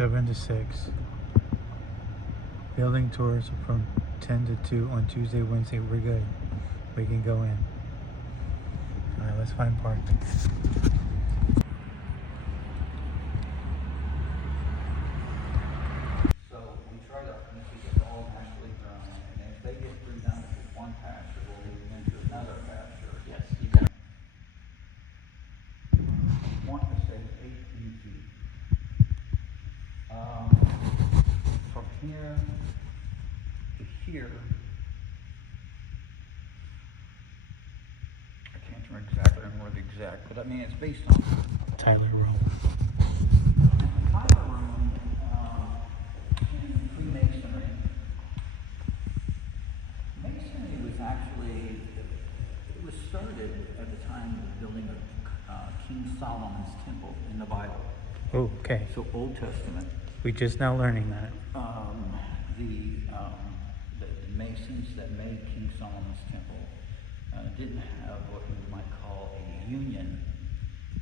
7 to 6. Building tours from 10 to 2 on Tuesday, Wednesday. We're good. We can go in. Alright, let's find parking. So we try to make it all naturally grown, and if they get through down to one pasture, we'll lead them into another pasture. Yes, you can. Want to say 18 feet. From here to here, I can't remember the exact, but I mean it's based on Tyler Room. Tyler room in Freemasonry. Masonry was actually, it was started at the time of the building of King Solomon's temple in the Bible. Oh, okay. So Old Testament. We just now learning that. The Masons that made King Solomon's temple didn't have what we might call a union,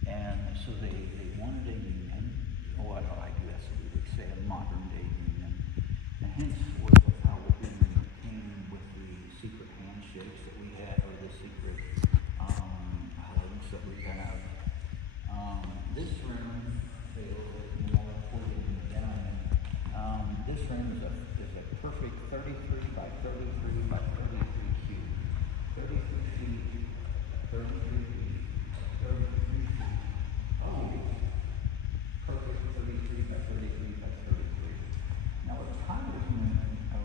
and so they wanted a union, or I guess we would say a modern day union, and hence was how it came with the secret handshakes that we had, or the secret hugs that we have. This room, this room is a perfect 33 by 33 by 33 cube. 33 feet, 33 feet, 33 feet. Oh, perfect 33 by 33 by 33. Now what Tyler's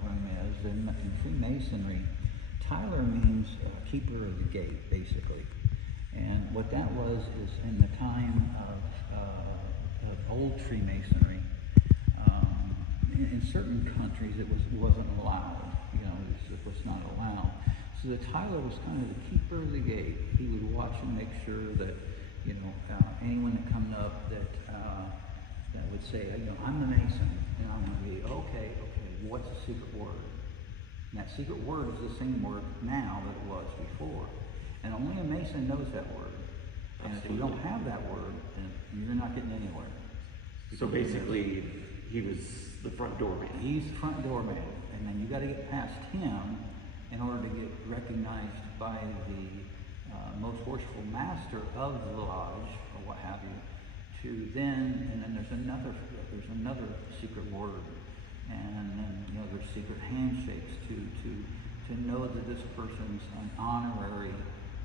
room is, in Freemasonry, Tyler means keeper of the gate, basically. And what that was is in the time of old Freemasonry, in certain countries it wasn't allowed, it was not allowed. So the Tyler was kind of the keeper of the gate. He would watch and make sure that, anyone that come up that would say, I'm the Mason, and I'm going to be, okay, what's the secret word? And that secret word is the same word now that it was before. And only a Mason knows that word. And if you don't have that word, then you're not getting anywhere. So basically, he was the front doorman. He's the front doorman, and then you got to get past him in order to get recognized by the most worshipful master of the lodge, or what have you. And then there's another secret word, and then there's secret handshakes to know that this person's an honorary,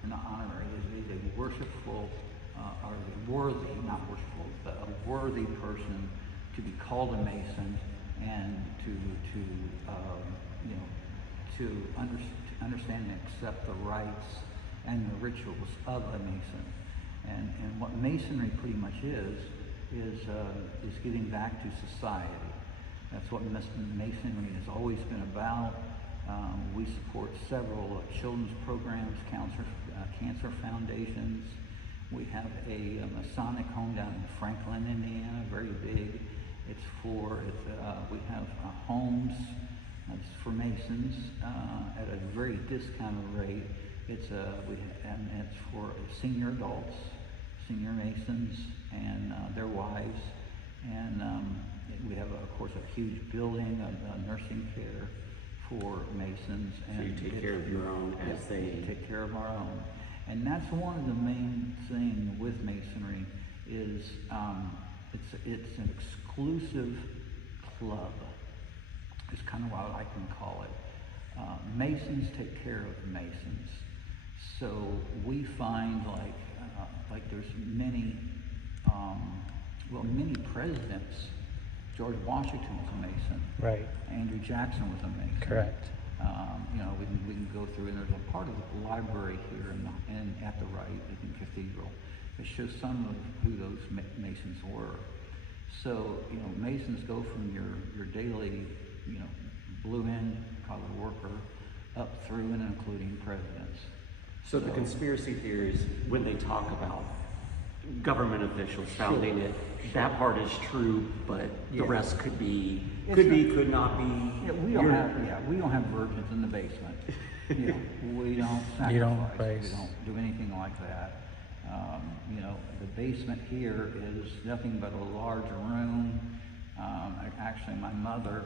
is a worshipful, or a worthy, not worshipful, but a worthy person to be called a Mason, and to understand and accept the rites and the rituals of a Mason. And what Masonry pretty much is giving back to society. That's what Masonry has always been about. We support several children's programs, cancer foundations. We have a Masonic home down in Franklin, Indiana, very big. We have homes for Masons at a very discounted rate. It's for senior adults, senior Masons, and their wives. And we have, of course, a huge building of nursing care for Masons. So you take care of your own as they take care of our own. And that's one of the main things with Masonry is it's an exclusive club. It's kind of what I can call it. Masons take care of Masons. So we find like there's many presidents. George Washington was a Mason. Right. Andrew Jackson was a Mason. Correct. We can go through, and there's a part of the library here at the Rite Cathedral that shows some of who those Masons were. So, Masons go from your daily, blue-in collar worker up through and including presidents. So the conspiracy theories, when they talk about government officials founding it, that part is true, but the rest could be, could not be. Yeah, we don't have virgins in the basement. We don't sacrifice. You don't praise. We don't do anything like that. The basement here is nothing but a large room Actually, my mother,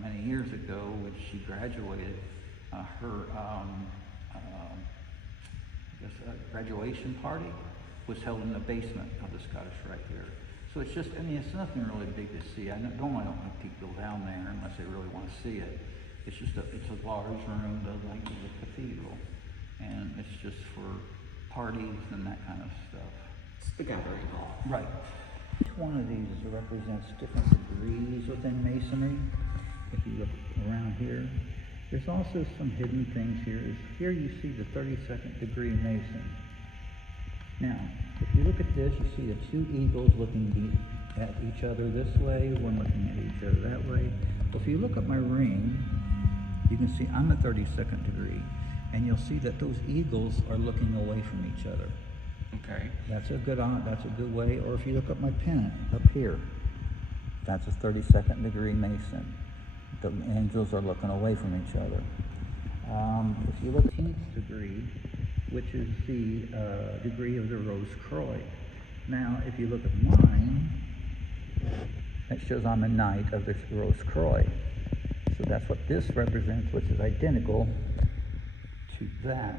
many years ago, when she graduated, her graduation party was held in the basement of the Scottish Rite here. So it's just, I mean, it's nothing really big to see. I don't want people down there unless they really want to see it. It's just it's a large room, like the cathedral, and it's just for parties and that kind of stuff. It's the gathering hall. Right. Each one of these represents different degrees within masonry. If you look around here, there's also some hidden things here. Here you see the 32nd degree Mason. Now, if you look at this, you see the two eagles looking at each other this way, one looking at each other that way. If you look at my ring, you can see I'm a 32nd degree, and you'll see that those eagles are looking away from each other. Okay. That's a good way. Or if you look at my pennant up here, that's a 32nd degree Mason. The angels are looking away from each other. If you look at 18th degree, which is the degree of the Rose Croix. Now, if you look at mine, that shows I'm a knight of the Rose Croix. So that's what this represents, which is identical to that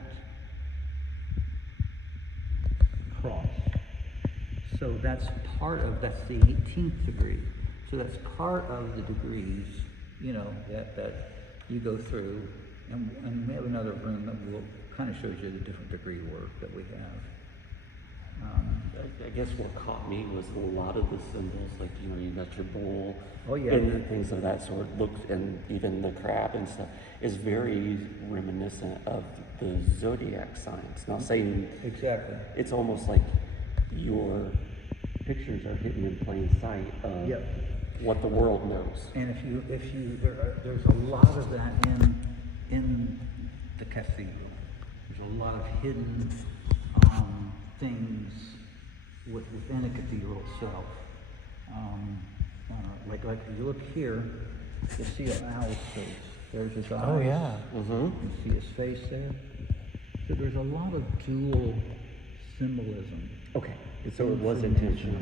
cross. So that's the 18th degree. So that's part of the degrees, you know, that you go through. And we have another room that will kind of shows you the different degree work that we have. I guess what caught me was a lot of the symbols, like, you know, you got your bull, Oh, yeah. and things of that sort, and even the crab and stuff, is very reminiscent of the zodiac signs. Not saying Exactly. it's almost like your pictures are hidden in plain sight of Yep. what the world knows. And there's a lot of that in the cathedral. There's a lot of hidden things within a cathedral itself. Like if you look here, you see an owl's face. There's his eyes. Oh yeah. Mm-hmm. You see his face there. So there's a lot of dual symbolism. Okay, so it was intentional.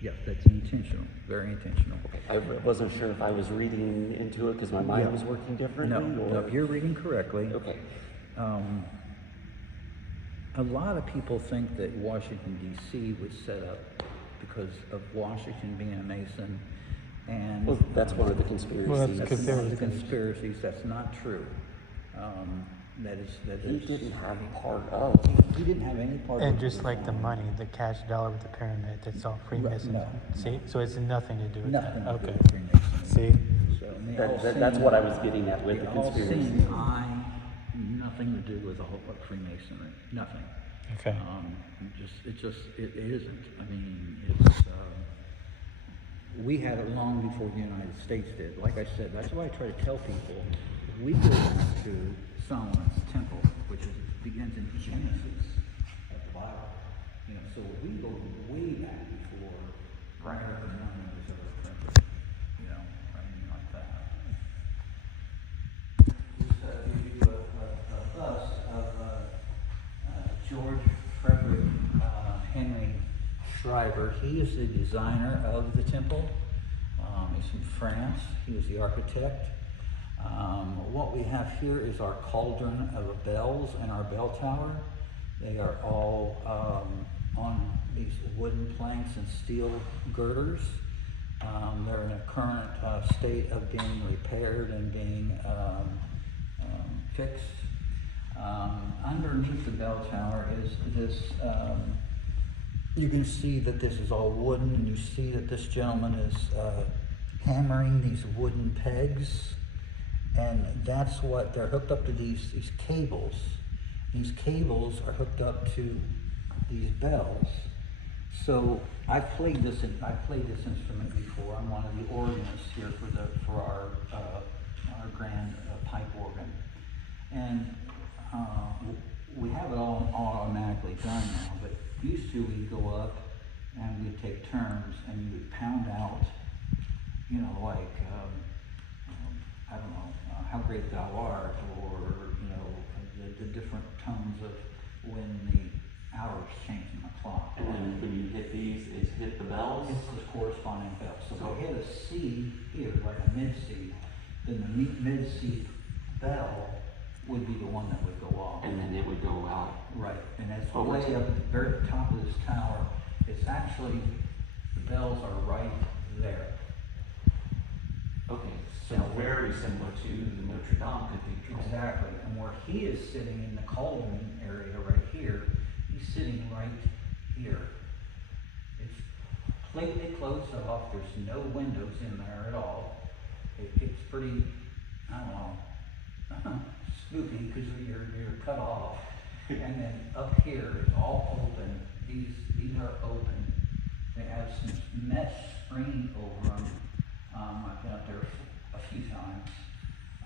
Yeah, that's intentional. Very intentional. I wasn't sure if I was reading into it because my mind was working differently. No, you're reading correctly. Okay. A lot of people think that Washington, D.C. was set up because of Washington being a Mason. And Well, that's one of the conspiracies. Well, that's that's because one of the conspiracies. That's not true. That He is. didn't have part of. He didn't have any part of And it. just like the money, the cash dollar with the pyramid, that's all Freemasons. no. See? So it's nothing to do with Nothing that. to do Okay. with Freemasonry. See? So, and they all That's sing- what I was getting at with they the all conspiracy. sing nothing to do with the whole Freemasonry. Nothing. Okay. It isn't. I mean, it's, we had it long before the United States did. Like I said, that's why I try to tell people, if we go back to Solomon's temple, which begins in Genesis of the Bible, you know, so we go way back before American money was ever printed, you know, or anything like that. Just give you a bust of George Frederick Henry Shriver. He is the designer of the temple. He's from France. He was the architect. What we have here is our cauldron of bells and our bell tower. They are all on these wooden planks and steel girders. They're in a current state of being repaired and being fixed. Underneath the bell tower is this, you can see that this is all wooden, and you see that this gentleman is hammering these wooden pegs, and that's what they're hooked up to, these cables. These cables are hooked up to these bells. So I've played this instrument before. I'm one of the organists here for our grand pipe organ, and we have it all automatically done now. But used to, we'd go up and we'd take turns and you would pound out, you know, like I don't know, how great thou art, or you know, the different tones of when the hours changing the clock. And then when you hit these, it's hit the bells? It's the corresponding bell. So if I hit a C here, like a mid C, then the mid C bell would be the one that would go off. And then it would go out. Right, and that's Over way to- up at the very top of this tower. It's actually, the bells are right there. Okay, so Now, very similar to the Notre Dame Cathedral. Exactly, and where he is sitting in the cauldron area right here, he's sitting right here. It's completely closed off, there's no windows in there at all. It gets pretty, I don't know, spooky because you're cut off. And then up here, it's all open. These are open. They have some mesh screen over them. I've been up there a few times.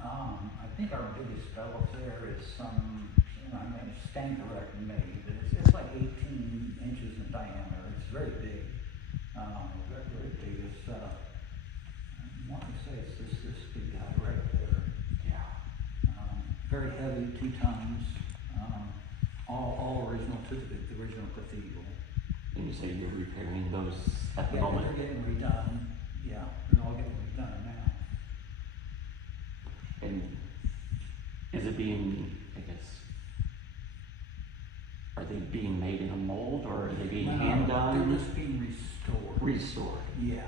I think our biggest bell up there is I mean, stand corrected me, but it's like 18 inches in diameter. It's very big. Very big. It's, I want to say it's this big guy right there. Yeah. Very heavy, 2 tons. All original to the original cathedral. And you say you're repairing those at the Yeah, moment? they're getting redone. Yeah, they're all getting redone now. And is it being, I guess, are they being made in a mold or are they being hand done? They're just being restored. Restored. Yeah.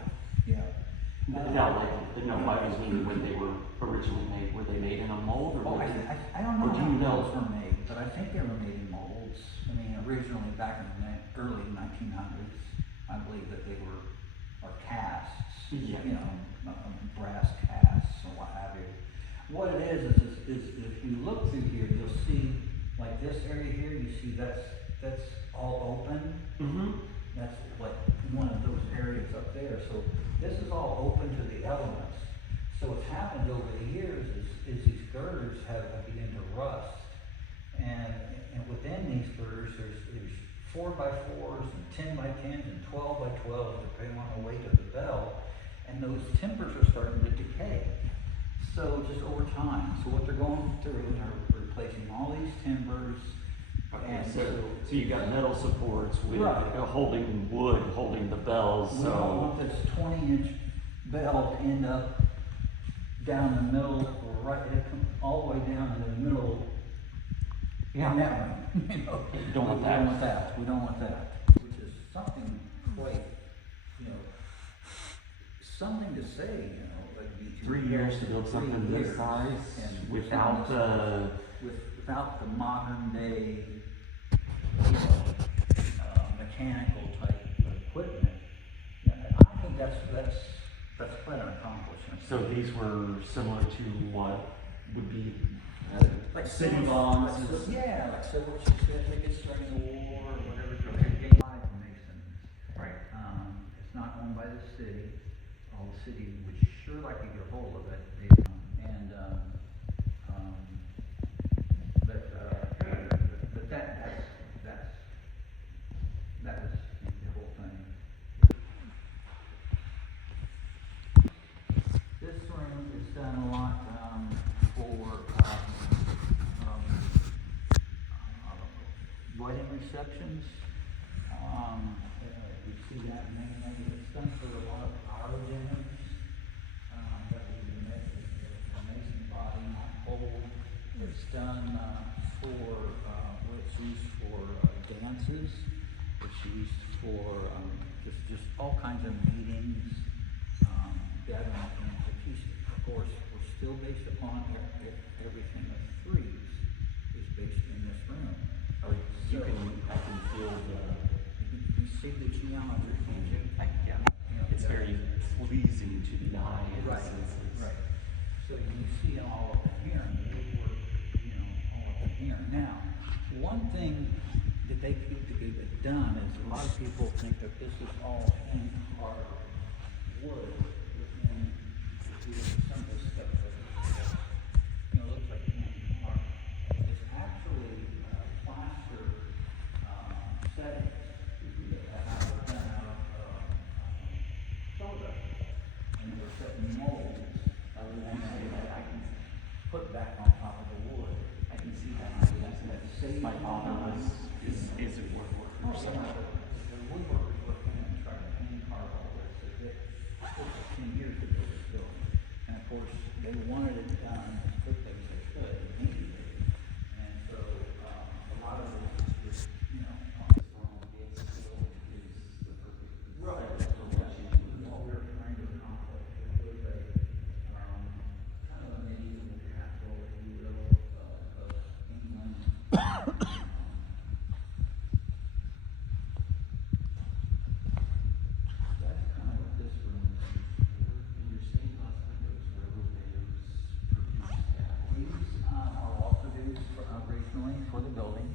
Now, I was meaning when they were originally made, were they made in a mold or? Oh, were I they- don't know or do how you know? molds were made, but I think they were made in molds. I mean, originally back in the early 1900s, I believe that they were, or casts, Yeah. you know, brass casts or what have you. What it is if you look through here, you'll see, like this area here, you see that's all open. Mm-hmm. That's like one of those areas up there. So this is all open to the elements. So what's happened over the years is these girders have begun to rust. And within these girders, there's 4x4s and 10x10s and 12x12s, depending on the weight of the bell. And those timbers are starting to decay. So just over time. So what they're going through, they're replacing all these timbers. Okay, And so you got metal supports with Right. Holding wood, holding the bells, we don't so. want this 20-inch bell to end up down the middle, or right, it come all the way down in the middle. Yeah. In that room, you know. You don't want We that. don't want that. We don't want that. Which is something quite, you know, something to say, you know. Like 3 years to build 3 something this years, size and without the. without the modern day, you know, mechanical type of equipment. Yeah, I think that's quite an accomplishment. So these were similar to what would be Like city civil- bonds. Yeah, like civil certificates during the war or whatever. Masons. Right. It's not owned by the city. All the city would sure like to get a hold of it. But that was the whole thing. This room is done a lot for wedding receptions. You see that mainly. It's done for a lot of our dinners. That would be the mason body, not old. It's done for what it's used for dances. It's used for just all kinds of meetings, gathering things. Of course, we're still based upon everything of threes is based in this room. Or you can, I can feel You see the geometry, can't you? it's very pleasing to the eye and Right, senses. right. So you see all of it here, and the woodwork, you know, all of it here. Now, one thing that they keep to get it done is a lot of people think that this is all hand-carved wood within some of this stuff that you know, looks like hand-carved. It's actually plaster settings that are done out of soda, and they were set in molds, and then I can put back on top of the wood. I can see that. My father is a woodworker. So. The woodworkers looked in and tried to hand carve all this. It took 10 years to build this building. And of course, they wanted it done as quickly as they could, and needed it. And so, a lot of this is just, you know, it's still is the perfect. Right. That's what we're trying to accomplish. It was a, kind of a medieval capital, if you will, of England. That's kind of what this room is used for. And you're saying last time those riverways produce that. These are all produced originally for the building.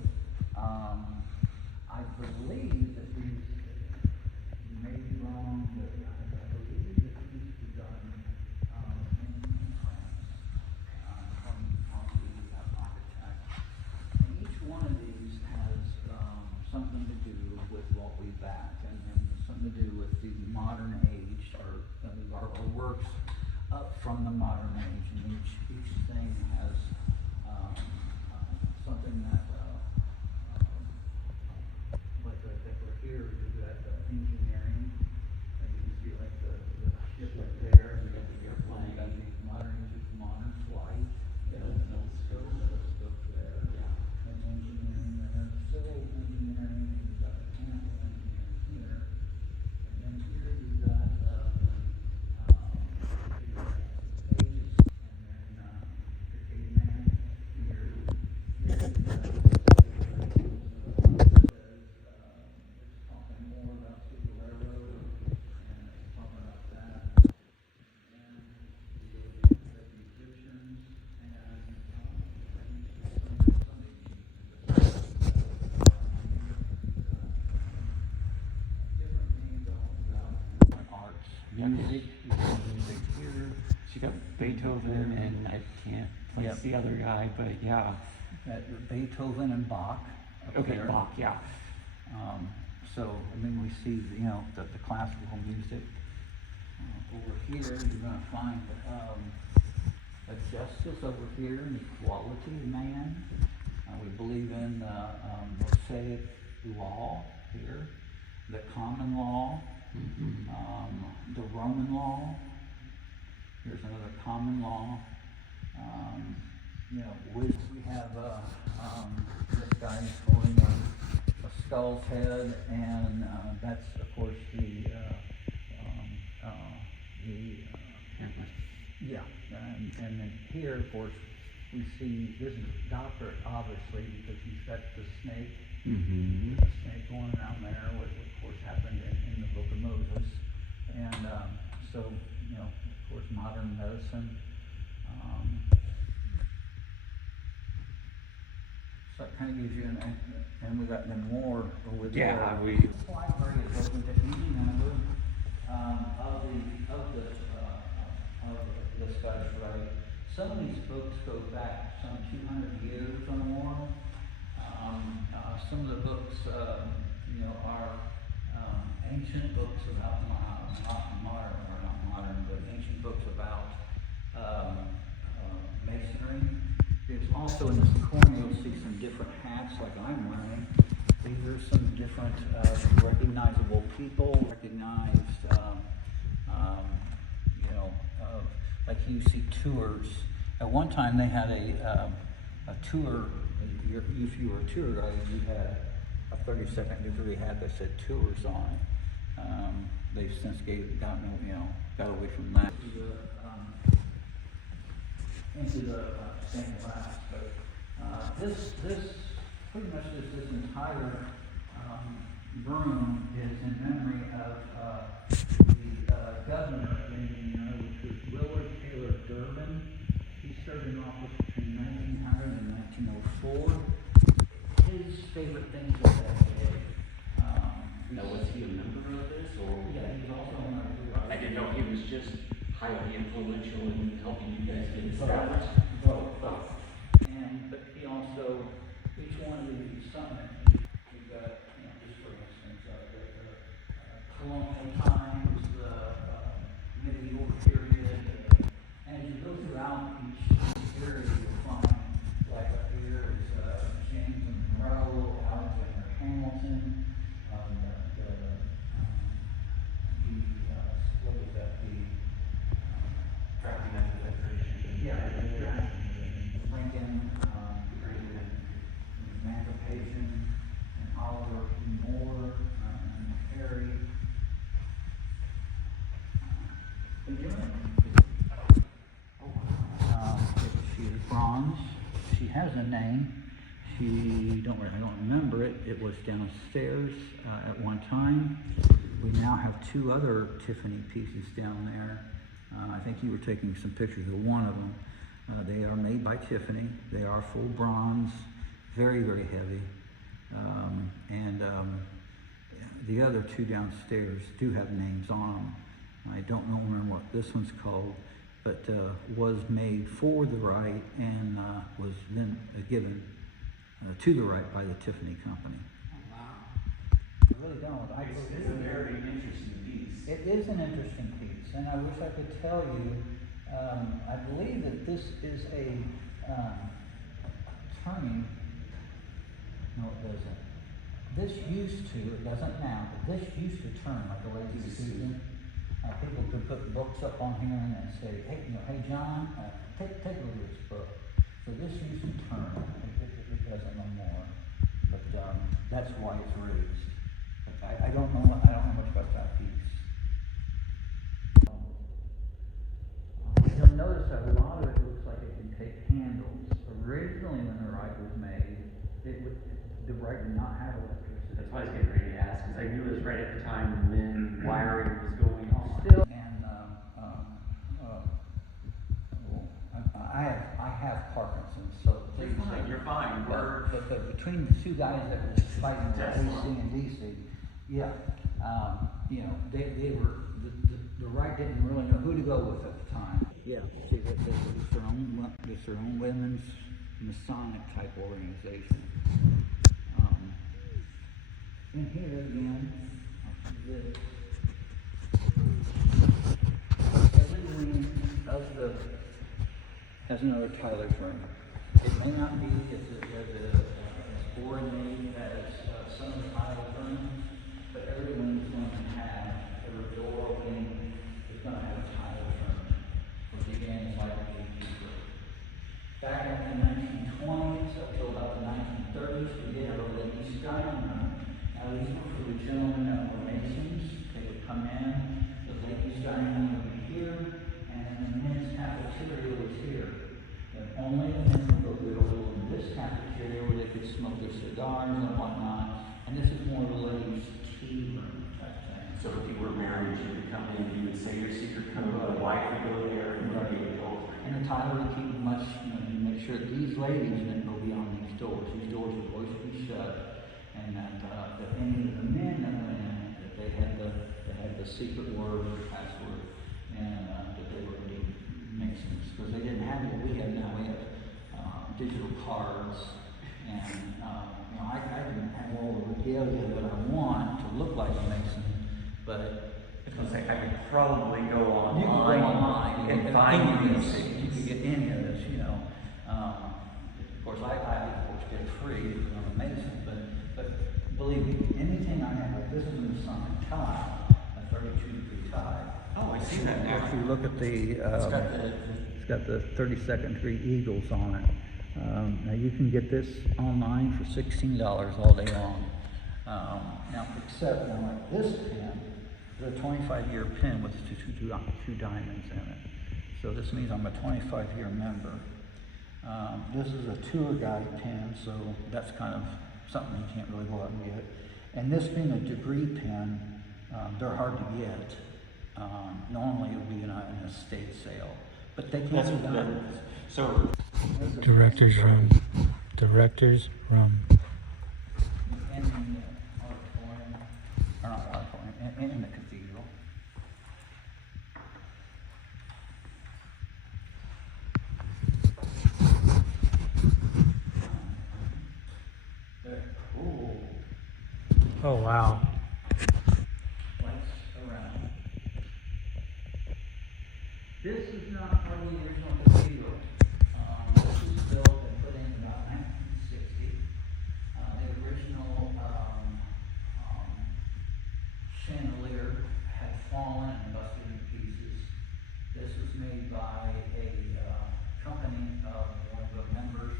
I believe that these, you may be wrong, but I believe that these were done in France from the architect. And each one of these has something to do with what we back, and something to do with the modern age, or works up from the modern age, and each thing has something that like we're here, we've got engineering, and you can see like the ship right there, and you got the airplane, you got the modern flight, telescope there, and engineering there, civil engineering, and you've got mechanical engineering here, and then here you've got pages, and then the caveman here, talking more about the railroad, and it's talking about that, and you go to the Egyptians, and different things all about arts, music, you see music here. She got Beethoven, and I can't place Yep. the other guy, but yeah. Beethoven and Bach. up Okay, there. Bach, yeah. So, I mean, we see, you know, the classical music. Over here, you're gonna find, a justice over here, and equality of man. We believe in, Mosaic law here, the common law, the Roman law. Here's another common law. You know, we have, this guy holding a skull's head, and, that's, of course, yeah, and then here, of course, we see, this is Doctor, obviously, because he's got the snake, Mm-hmm. the snake going around there, which of course happened in the book of Moses. And, so, you know, of course, modern medicine. So it kind of gives you and we got then more over there. Yeah, This library is open to any member of the Scottish Rite. Some of these books go back some 200 years or more. Some of the books, you know, are ancient books about ancient books about masonry. There's also in this corner, you'll see some different hats like I'm wearing. These are some different recognizable people, recognized, you know, like you see tours. At one time they had a tour, if you were a tour guide, you had a 32nd degree hat that said tours on it. They've since got away from that. Into the stained glass, but this pretty much this entire room is in memory of the governor of Indiana, which was Willard Taylor Durbin. He served in office between 1900 and 1904. His favorite things of that day. Now, was he a member of this, or? Yeah, he's also a member. I didn't know he was just highly influential in helping you guys get established. Both. And, but he also, each one of these summits, you've got, you know, just for instance, the colonial times, the medieval period, and as you go throughout each area, you'll find, like up here, bronze. She has a name. I don't remember it. It was downstairs at one time. We now have two other Tiffany pieces down there. I think you were taking some pictures of one of them. They are made by Tiffany. They are full bronze, very, very heavy. The other two downstairs do have names on them. I don't remember what this one's called, but was made for the Rite and was then given to the Rite by the Tiffany Company. Oh, wow. I really don't. It's a very interesting piece. It is an interesting piece, and I wish I could tell you. I believe that this is a turning. No, it doesn't. This used to, it doesn't now, but this used to turn like a lazy Susan. People could put books up on here and then say, hey John, take a look at this book. So this used to turn. It doesn't no more. But that's why it's raised. But I don't know much about that piece. You'll notice that a lot of it looks like it can take handles. Originally, when the Rite was made, the Rite did not have electricity. That's why I was getting ready to ask, because I knew it was right at the time when wiring was going on. Still, and I have Parkinson's, so please. You're fine. But between the two guys that were fighting with AC and DC, yeah, they were the Rite didn't really know who to go with at the time. Yeah, see, it's their own women's Masonic type organization. And here again, every wing of the has another tiler's room. It may not be as ornate as some of the tiler's rooms, but every wing is going to have every door opening is going to have a tiler's room, which again is like a gatekeeper. Back in the 1920s up till about the 1930s, we did have a ladies' dining room. Now these were for the gentlemen that were Masons. They would come in, the ladies' dining room would be here, and the men's cafeteria was here. And only the men would go in this cafeteria where they could smoke their cigars and whatnot. And this is more of a ladies' tea room type thing. So if you were married, you would come in, you would say your secret code, the wife would go there, and you would go. And the tiler would keep much, you make sure that these ladies didn't go beyond these doors. These doors would always be shut. And that any of the men that went in, that they had the secret word or password, and that they were really Masons, because they didn't have what we have now. We have digital cards, and I can have all the regalia that I want to look like a Mason, but I could probably go online. you can go online and find these things. You can get any of this, Of course, I of course get free because I'm a Mason, but believe me, anything I have, like this is a Masonic tie, a 32-degree tie. Oh, I see that now. If you look at it's got the 32nd degree eagles on it. Now you can get this online for $16 all day long. Now, except now like this pin, it's a 25-year pin with two diamonds in it. So this means I'm a 25-year member. This is a tour guide pin, so that's kind of something you can't really go out and get. And this being a degree pin, they're hard to get. Normally it would be in an estate sale, but they can't be done. So, Director's room. Director's room. In the auditorium, or not auditorium, in the cathedral. There. Ooh. Oh wow. Lights around. This is not part of the original cathedral. This was built and put in about 1960. The original chandelier had fallen and busted in pieces. This was made by a company of one of the members,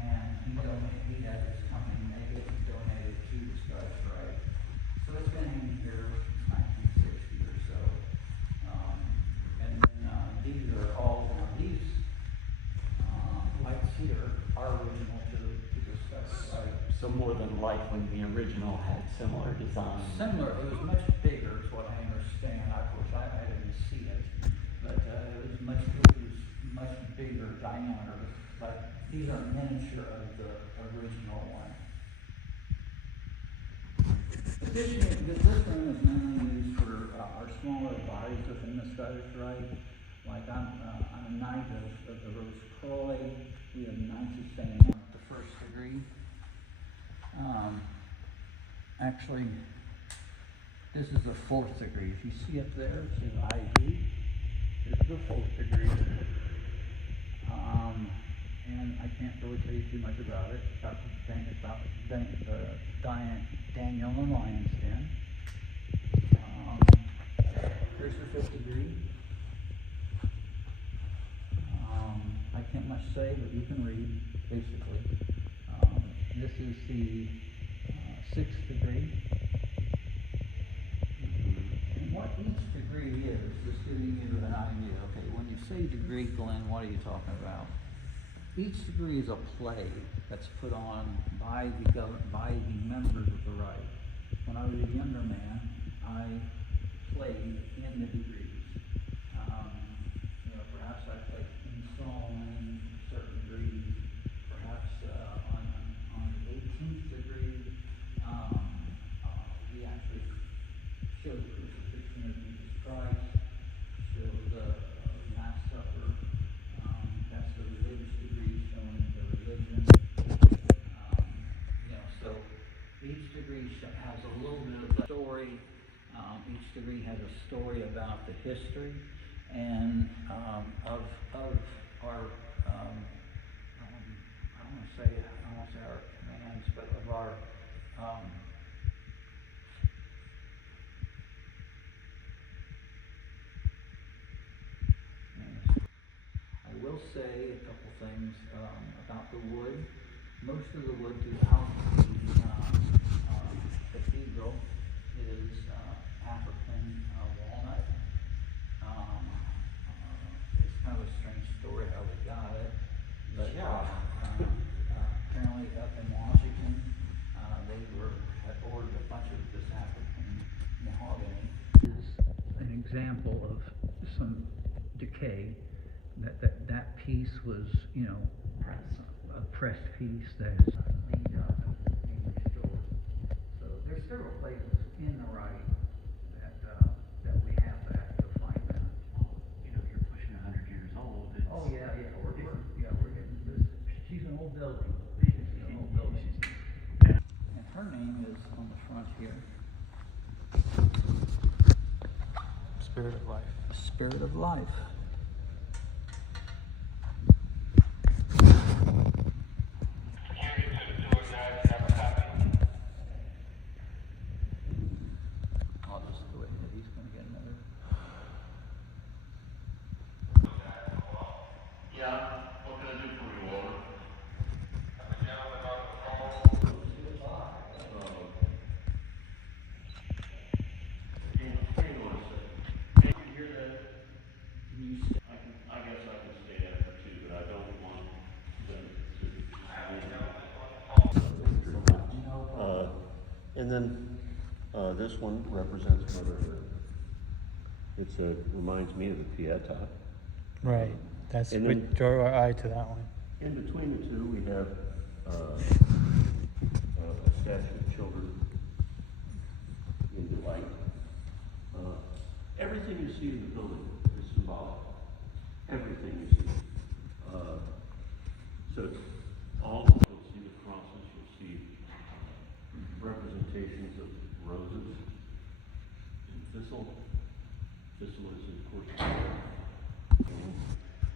and he had his company make it and donate it to this guy's Rite. So it's been in here since 1960 or so. And then these are all original to the site. So more than likely, the original had similar design. Similar, it was much bigger, is what I understand. Of course, I didn't see it, but it was much bigger diameter. But these are miniature of the original one. But this room is mainly used for our smaller bodies within the study, right? Like I'm a knight of the Rose Croix. We have Knights of St. Anne, the first degree. Actually, this is the fourth degree. If you see up there, it says IV. This is the fourth degree. And I can't really tell you too much about it. About Daniel and Lion's Den. Here's the fifth degree. I can't much say, but you can read, basically. This is the sixth degree. And what each degree is, just giving you an idea. Okay, when you say degree, Glenn, what are you talking about? Each degree is a play that's put on by the members of the Rite. When I was a younger man, I played in the degrees. Perhaps I played in song, certain degrees. Perhaps on the 18th degree, we actually showed the crucifixion of Jesus Christ, showed the Last Supper. That's the religious degree showing the religion. So each degree has a little bit of a story. Each degree has a story about the history and of our I don't want to say our commands, but of our I will say a couple things about the wood. Most of the wood throughout the cathedral is African walnut. It's kind of a strange story how we got it, but apparently up in Washington, they had ordered a bunch of this African mahogany. This is an example of some decay. That piece was, a pressed piece that is cleaned up and being restored. So there's several places in the Rite that we have that. You'll find that. If you're pushing 100 years old, it's... Oh yeah, we're getting this. She's an old building. She's an old building. And her name is on the front here. Spirit of Life. Spirit of Life. I'll just go ahead and he's going to get another. Yeah, what can I do for you, Walter? Hang on a second. Can you hear that? I guess I can stay after too, but I don't want them to. And then this one represents motherhood. Reminds me of the Pietà. Right. That's And we then- drew our eye to that one. In between the two, we have a statue of children in delight. Everything you see in the building is symbolic. Everything you see. So it's all, you'll see the crosses, you'll see representations of roses and thistle. Thistle is, of course,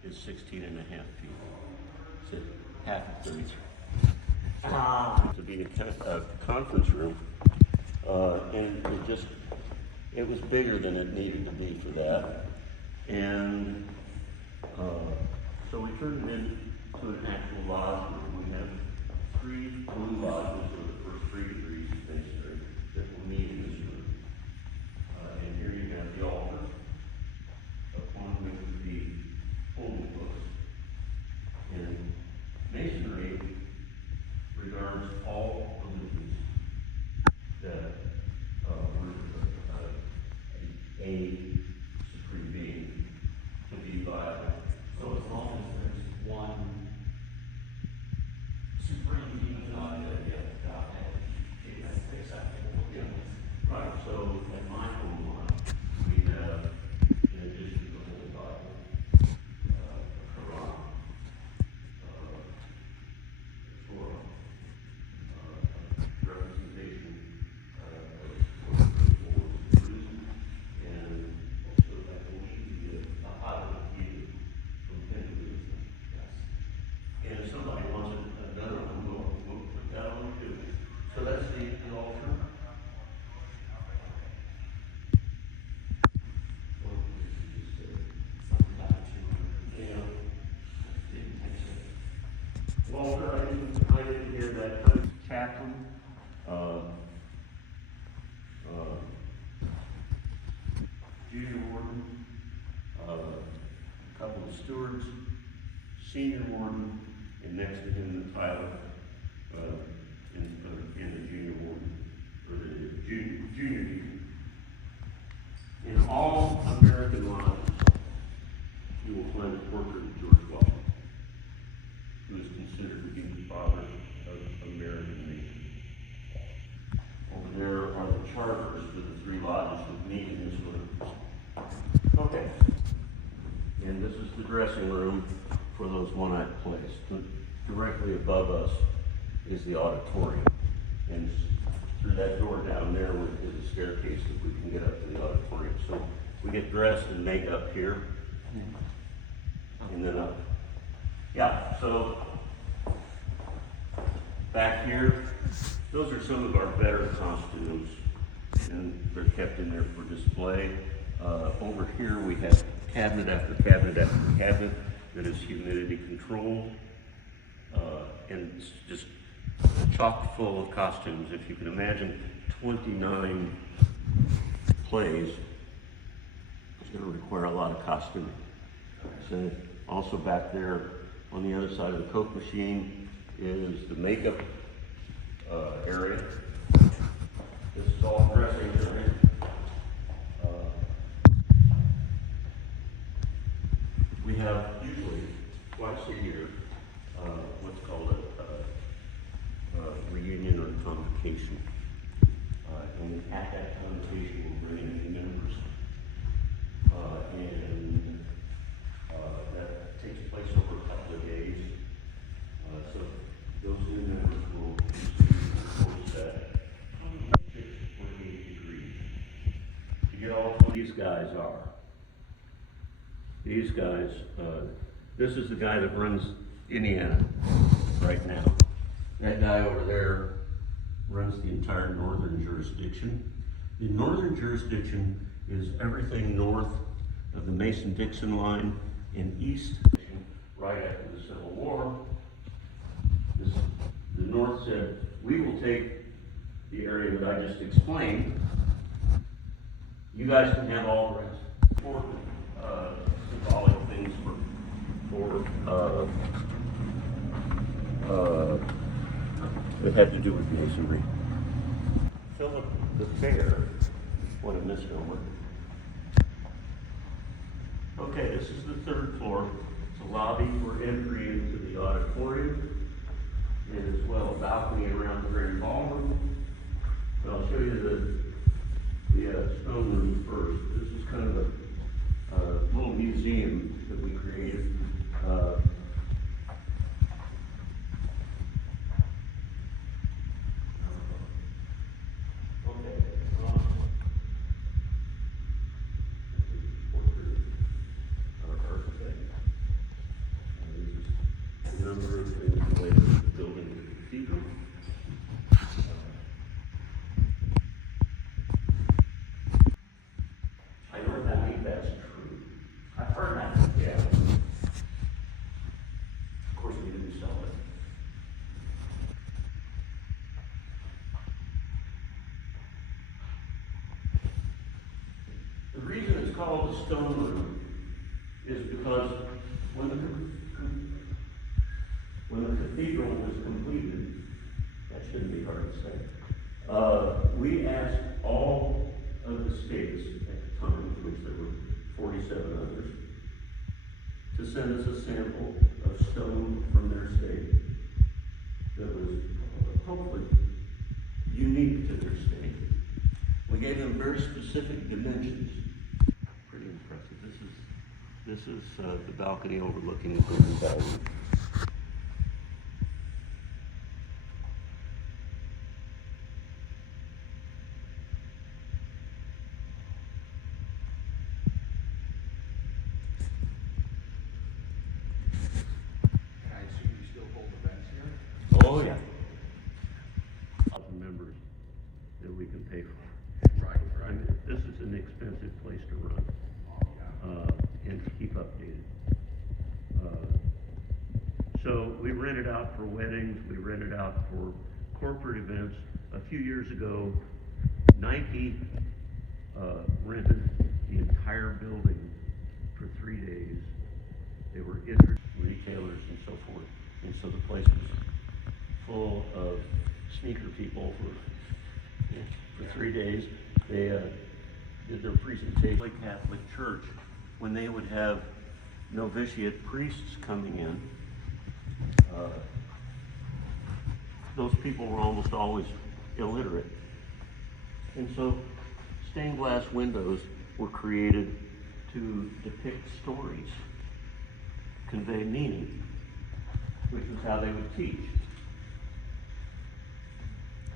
is 16 and a half feet. So half of 33. To be a conference room, and it was bigger than it needed to be for that. And so we turned it into an actual lodge room. We have 3 blue lodges for the first 3 degrees of masonry that will meet in this room. And here you have the altar, upon which would be holy books. And masonry Walter, I didn't hear that. Kind of chaplain, junior warden, a couple of stewards, senior warden, and next to him the title in the junior warden, or the junior deacon. In all American lives, you will find a portrait of George Washington, who is considered to be the father of American nation. Over there are the charters for the three lodges with me in this room. Okay. And this is the dressing room for those one-eyed plays. Directly above us is the auditorium. And through that door down there is a staircase that we can get up to the auditorium. So we get dressed and make up here. And then up. Yeah, so back here, those are some of our better costumes, and they're kept in there for display. Over here we have cabinet after cabinet after cabinet that is humidity controlled, and it's just chock full of costumes. If you can imagine 29 plays, it's going to require a lot of costuming. So also back there on the other side of the Coke machine is the makeup area. This is all dressing area. We have usually twice a year what's called a reunion or convocation. And at that convocation we'll bring in new members. And that takes place over a couple of days. So those new members will receive a course set 48 degrees. To get all these guys are. These guys, this is the guy that runs Indiana right now. That guy over there runs the entire northern jurisdiction. The northern jurisdiction is everything north of the Mason-Dixon line and east, right after the Civil War. The North said, we will take the area that I just explained. You guys can have all the rest. Important symbolic things that had to do with masonry. Philip the Fair, what a misnomer. Okay, this is the third floor. It's a lobby for entry into the auditorium, and as well a balcony around the grand ballroom. But I'll show you the stone room first. This is kind of a little museum that we created. Number of things related to the building of the cathedral. I don't believe that's true. I've heard that. Yeah. Of course, we didn't sell it. The reason it's called the stone room is because when the cathedral was completed, that shouldn't be hard to say, we asked all of the states at the time, of which there were 47 others, to send us a sample of stone from their state that was hopefully unique to their state. We gave them very specific dimensions. Pretty impressive. This is the balcony overlooking the grand ballroom. Oh, yeah. Members that we can pay for. Right. I mean, this is an expensive place to run and to keep updated. So so we rent it out for weddings, we rent it out for corporate events. A few years ago, Nike rented the entire building for 3 days. They were retailers and so forth. And so the place was full of sneaker people for 3 days. They did their presentation. Like Catholic Church, when they would have novitiate priests coming in, those people were almost always illiterate. And so stained glass windows were created to depict stories, convey meaning, which is how they would teach.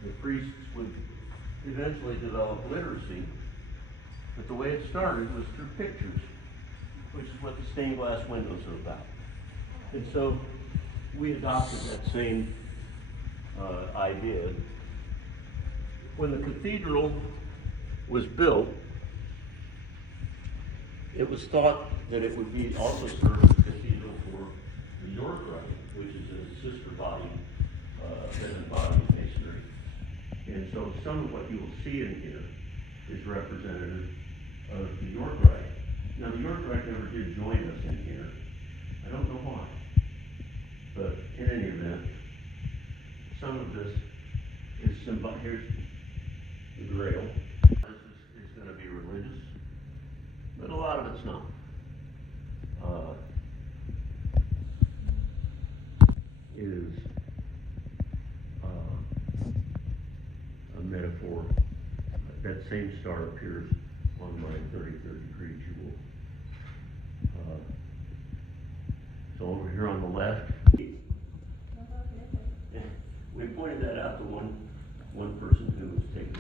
The priests would eventually develop literacy, but the way it started was through pictures, which is what the stained glass windows are about. And so we adopted that same idea. When the cathedral was built, it was thought that it would be also serve as a cathedral for the York Rite, which is a sister body, feminine body of masonry. And so some of what you will see in here is representative of the York Rite. Now the York Rite never did join us in here. I don't know why. But in any event, some of this is symbolic. Here's the Grail. This is going to be religious, but a lot of it's not. Is a metaphor. That same star appears on my 33rd degree jewel. So over here on the left, we pointed that out to one person who was taking.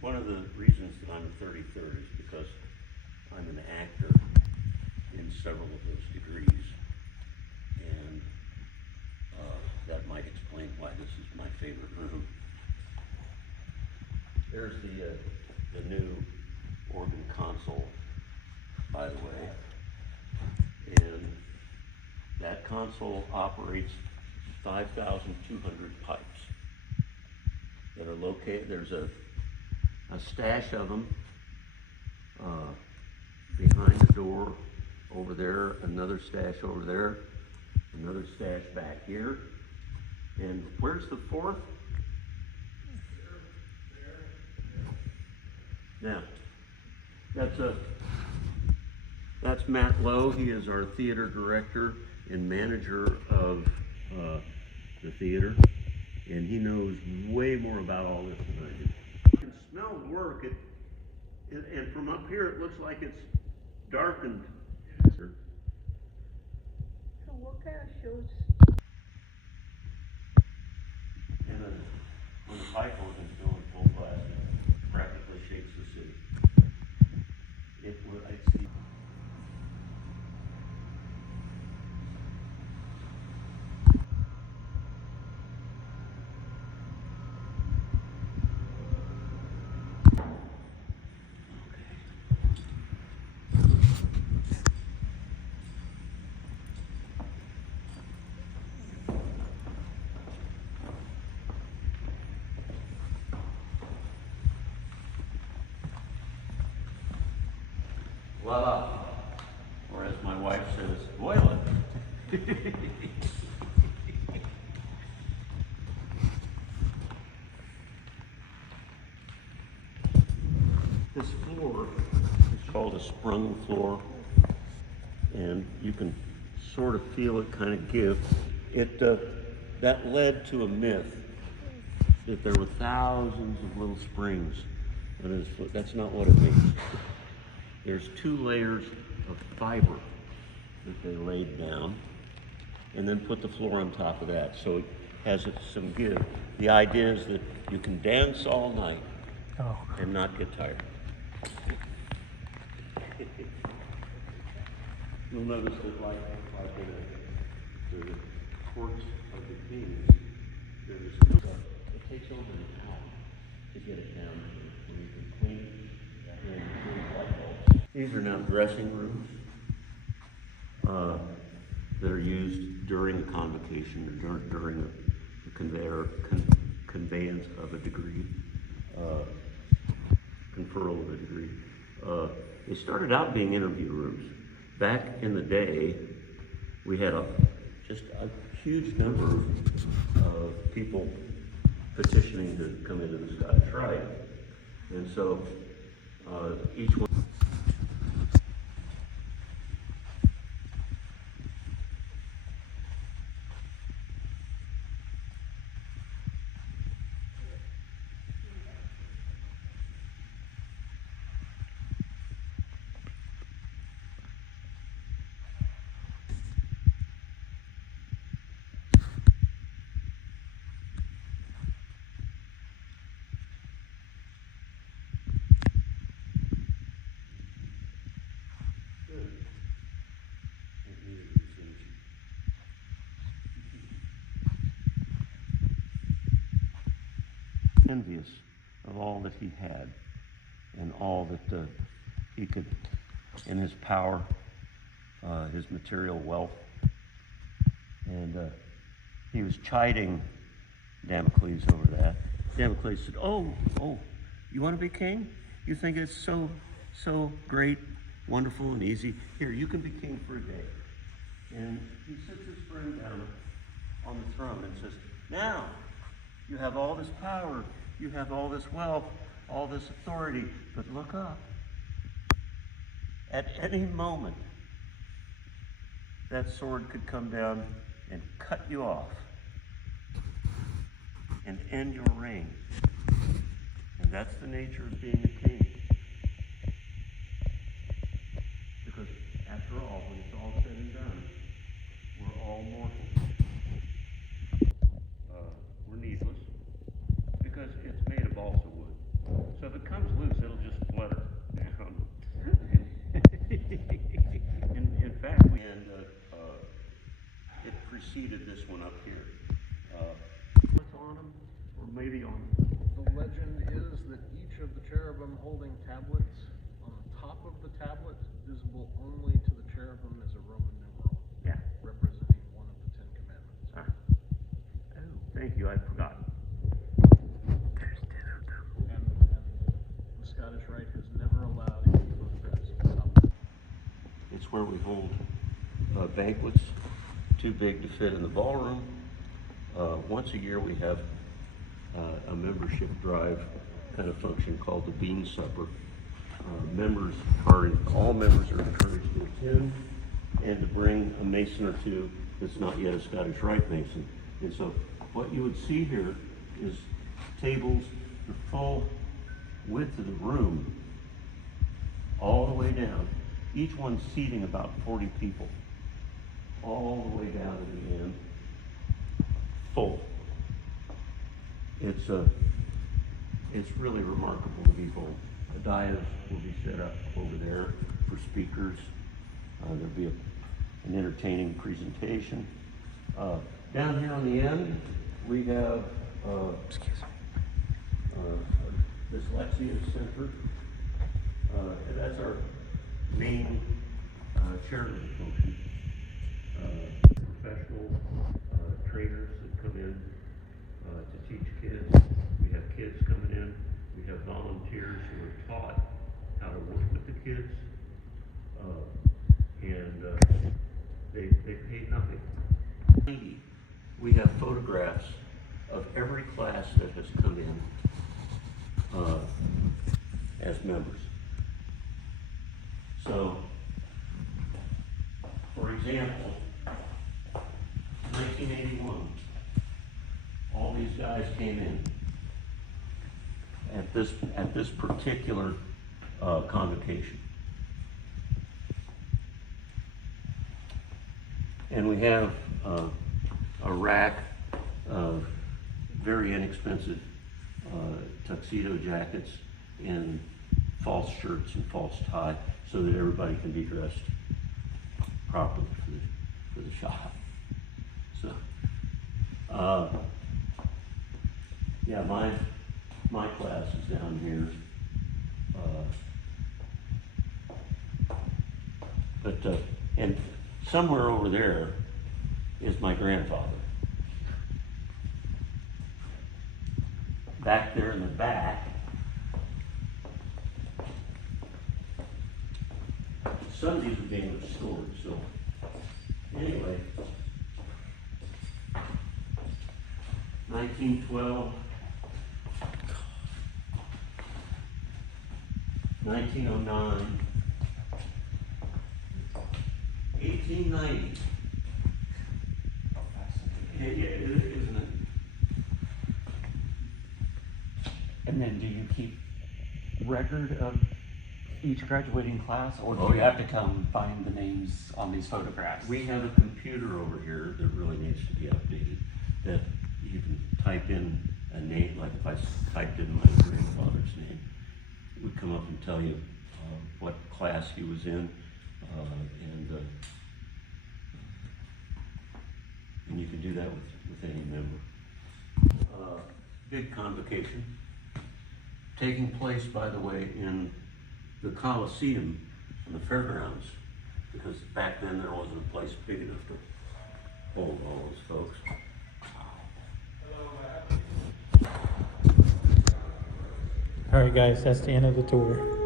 One of the reasons that I'm 33rd is because I'm an actor in several of those degrees, and that might explain why this is my favorite room. There's the new organ console, by the way, and that console operates 5,200 pipes that are located. There's a stash of them behind the door over there, another stash over there, another stash back here. And where's the fourth? Now, that's Matt Lowe. He is our theater director and manager of the theater, and he knows way more about all this than I do. You can smell the work, and from up here it looks like it's darkened. So what kind of shows? And then when the pipe organ's doing full blast, it practically shakes the city. It's the voila. Or as my wife says, voila. This floor is called a sprung floor, and you can sort of feel it kind of give. That led to a myth that there were thousands of little springs on his foot. That's not what it means. There's 2 layers of fiber that they laid down and then put the floor on top of that, so it has some give. The idea is that you can dance all night and not get tired. You'll notice that like in the courts of the kings, there's stuff. It takes over an hour to get it down, and you can clean it. and big light bulbs. These are now dressing rooms that are used during a convocation or during a conveyance of a degree, conferral of a degree. They started out being interview rooms. Back in the day, we had just a huge number of people petitioning to come into the Scottish Rite. And so each one. Envious of all that he had and all that he could, in his power, his material wealth. And he was chiding Damocles over that. Damocles said, oh, you want to be king? You think it's so great, wonderful, and easy? Here, you can be king for a day. And he sits his friend down on the throne and says, now, you have all this power, you have all this wealth, all this authority, but look up. At any moment, that sword could come down and cut you off and end your reign. And that's the nature of being a king. Because after all, when it's all said and done, we're all mortal. We're needless because it's made of balsa wood. So if it comes loose, it'll just flutter down. in fact, it preceded this one up here. What's on them, or maybe on them? The legend is that each of the cherubim holding tablets, on the top of the tablet, visible only to the cherubim, is a Roman numeral. Yeah. Representing one of the 10 Commandments. Oh, thank you. I forgot. And the Scottish Rite has never allowed any photographs of the top. It's where we hold banquets too big to fit in the ballroom. Once a year we have a membership drive kind of function called the Bean Supper. All members are encouraged to attend and to bring a mason or two that's not yet a Scottish Rite Mason. And so what you would see here is tables the full width of the room all the way down. Each one seating about 40 people, all the way down to the end, full. It's really remarkable to behold. A dais will be set up over there for speakers. There'll be an entertaining presentation. Down here on the end, we have dyslexia center. That's our main charitable function. Professional trainers that come in to teach kids. We have kids coming in. We have volunteers who are taught how to work with the kids. They pay nothing. We have photographs of every class that has come in as members. So, for example, 1981, all these guys came in at this particular convocation. And we have a rack of very inexpensive tuxedo jackets and false shirts and false tie so that everybody can be dressed properly for the shop. So, yeah, my class is down here. But, and somewhere over there is my grandfather. Back there in the back, some of these are being restored, so anyway. 1912, 1909, 1890. Yeah, isn't it? And then do you keep record of each graduating class, or do Oh, you yeah. have to come find the names on these photographs? We have a computer over here that really needs to be updated, that you can type in a name, like if I typed in my grandfather's name, it would come up and tell you what class he was in, and you can do that with any member. Big convocation, taking place, by the way, in the Coliseum and the fairgrounds, because back then there wasn't a place big enough to hold all those folks. All right, guys, that's the end of the tour.